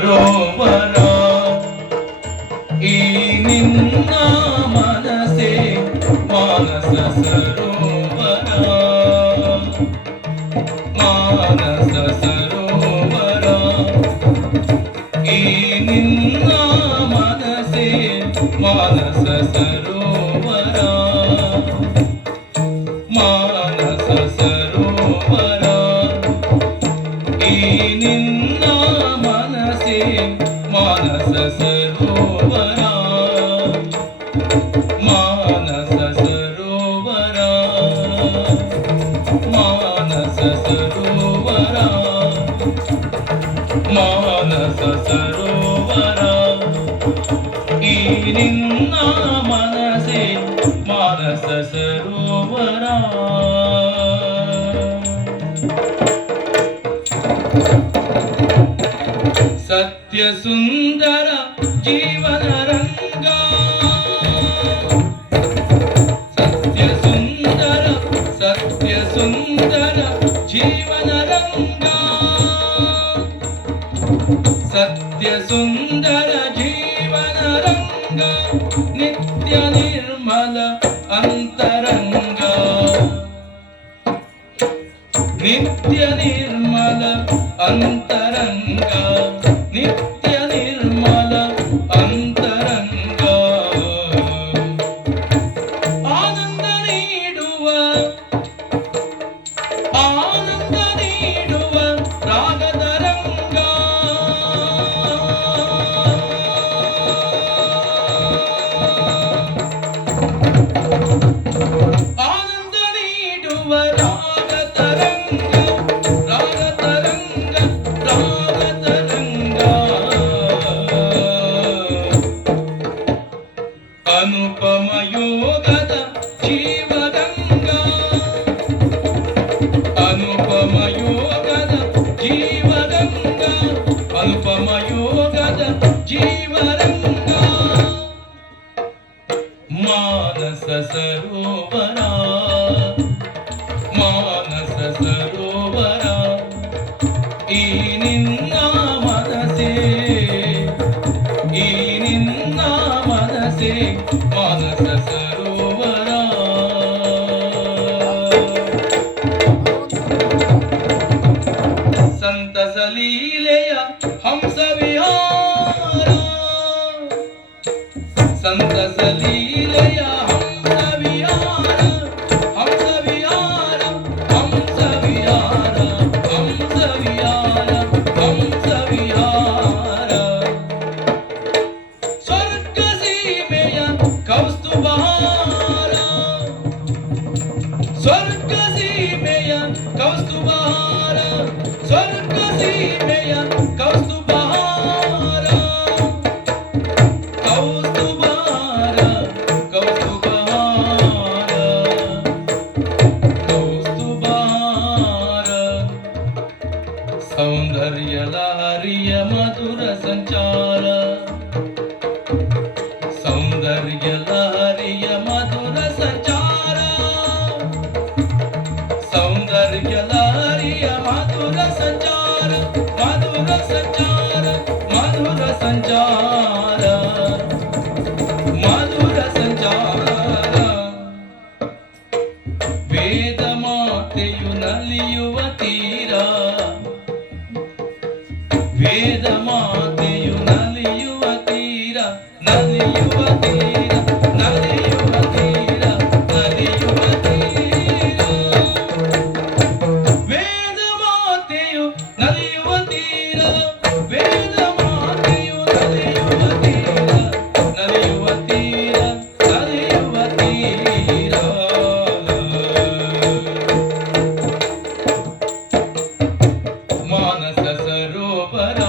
ರೋವರ ಈ ನಿನ್ನ ಮನಸೆ ಮಾನಸ ಸರೋವರ ಮಾನಸ ಸರೋವರ ಈ ನಿನ್ನ ಮನಸೆ ಮಾನಸ ಸರೋವರ ಮಾನಸ ಸರೋವರ ಈ ನಿನ್ನ ಮನಸೆ ಮಾನಸ ಸರೋವರ ಮಾನಸ ಸರೋವರ ಮಾನಸ ಸರೋವರ ಮಾನಸ ಸರೋವರ ಈ ನಿನ್ನ ಮನಸೆ ಮಾನಸ ಸರೋವರ ಸತ್ಯ ಸುಂದರ ಜೀವನ ರಂಗ ಸತ್ಯ ಸುಂದರ ಜೀವನ ರಂಗ ಸತ್ಯ ಸುಂದರ ಜೀವನ ರಂಗ ನಿತ್ಯ ನಿರ್ಮಲ ಅಂತರಂಗ ನಿತ್ಯ ನಿರ್ಮಲ ಅಂತರಂಗ ನಿತ್ಯ ನಿರ್ಮಲ ಅಂತರಂಗ ಆನಂದ ನೀಡುವ ರಾಗದ ರಂಗ ಆನಂದ ನೀಡುವ ರಾಗದ ರಂಗ ಅನುಪಮ ಯೋಗದ ಜೀವಗಂಗ ಅನುಪಮ ಯೋಗದ ಜೀವಗಂಗ ಅನುಪಮ ಯೋಗದ ಜೀವರಂಗ ಮಾನಸ ಸರೋವರ ಮಾನಸ ಸರೋವರ ಈ ನಿನ್ನ ಮನಸೆ ಈ ನಿನ್ನ ಮನಸೆ ಮಾನಸ ಸರೋವರ ಸಂತಸ ಲೀಲೆಯ ಹಂಸ ವಿಹಾರ ಸಂತಸ ಲೀಲೆಯ ಹಂಸ ವಿಹಾರ ಹಂಸ ವಿಹಾರ ಹಂಸ ವಿಹಾರ ಹಂಸ ವಿಹಾರ ಹಂಸ ವಿಹಾರ ಸ್ವರ್ಗ ಸೀಮೆಯ ಕೌಸ್ತುಭಹಾರ ಸ್ವರ್ಗ ಸೀಮೆಯ ಕೌಸ್ತುಭಹಾರ ಸ್ವರ್ಗ ಸೀಮೆಯ ಕೌಸ್ತುಭಹಾರ ಕೌಸ್ತುಭಹಾರ ಕೌಸ್ತುಭಹಾರ ಕೌಸ್ತುಭಹಾರ ಸೌಂದರ್ಯ ಲಹರಿಯ ಮಧುರ ಸಂಚಾರ ಸೌಂದರ್ಯ ಲಹರಿಯ ಮಧುರ ಸಂಚಾರ ಸೌಂದರ್ಯ ಲಹರಿಯ ಮಧುರ ಸಂಚಾರ ಮಧುರ ಸಂಚಾರ ಮಧುರ ಸಂಚಾರ ಮಧುರ ಸಂಚಾರ ವೇದ ಮಾತೆಯು ನಲಿಯುವ ತೀರ ವೇದ ಮಾತೆಯು ನಲಿಯುವ ತೀರ ನಲಿಯುವ ತೀರ ನಲಿಯುವ ತೀರ ನಲಿಯುವ ತೀರ ವೇದ ಮಾತೆಯು ನಲಿಯುವ ತೀರ ವೇದ ಮಾತೆಯು ನಲಿಯುವ ತೀರ ನಲಿಯುವ ತೀರ ನಲಿಯುವ ತೀರ ಮಾನಸ ಸರೋವರ